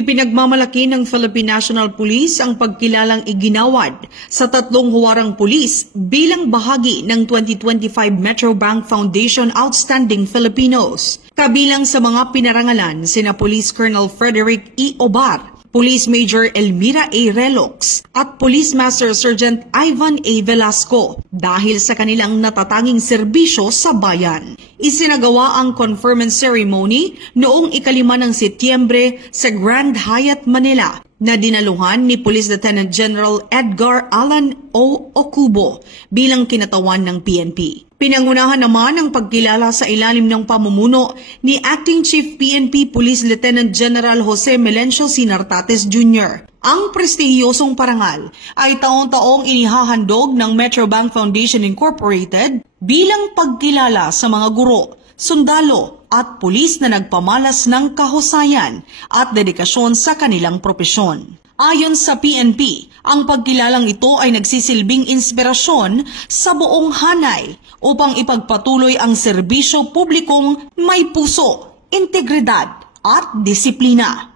Ipinagmamalaki ng Philippine National Police ang pagkilalang iginawad sa 3 huwarang pulis bilang bahagi ng 2025 Metro Bank Foundation Outstanding Filipinos. Kabilang sa mga pinarangalan sina Police Colonel Frederick E. Obar, Police Major Elmira A. Relox at Police Master Sergeant Ivan A. Velasco dahil sa kanilang natatanging serbisyo sa bayan. Isinagawa ang conferment ceremony noong 5 ng Setyembre sa Grand Hyatt, Manila na dinaluhan ni Police Lieutenant General Edgar Alan O. Ocubo bilang kinatawan ng PNP. Pinangunahan naman ang pagkilala sa ilalim ng pamumuno ni Acting Chief PNP Police Lieutenant General Jose Melencio Sinartates Jr. Ang prestihiyosong parangal ay taon-taong inihahandog ng Metro Bank Foundation Incorporated bilang pagkilala sa mga guro, sundalo at pulis na nagpamalas ng kahusayan at dedikasyon sa kanilang propesyon. Ayon sa PNP, ang pagkilalang ito ay nagsisilbing inspirasyon sa buong hanay upang ipagpatuloy ang serbisyo publikong may puso, integridad at disiplina.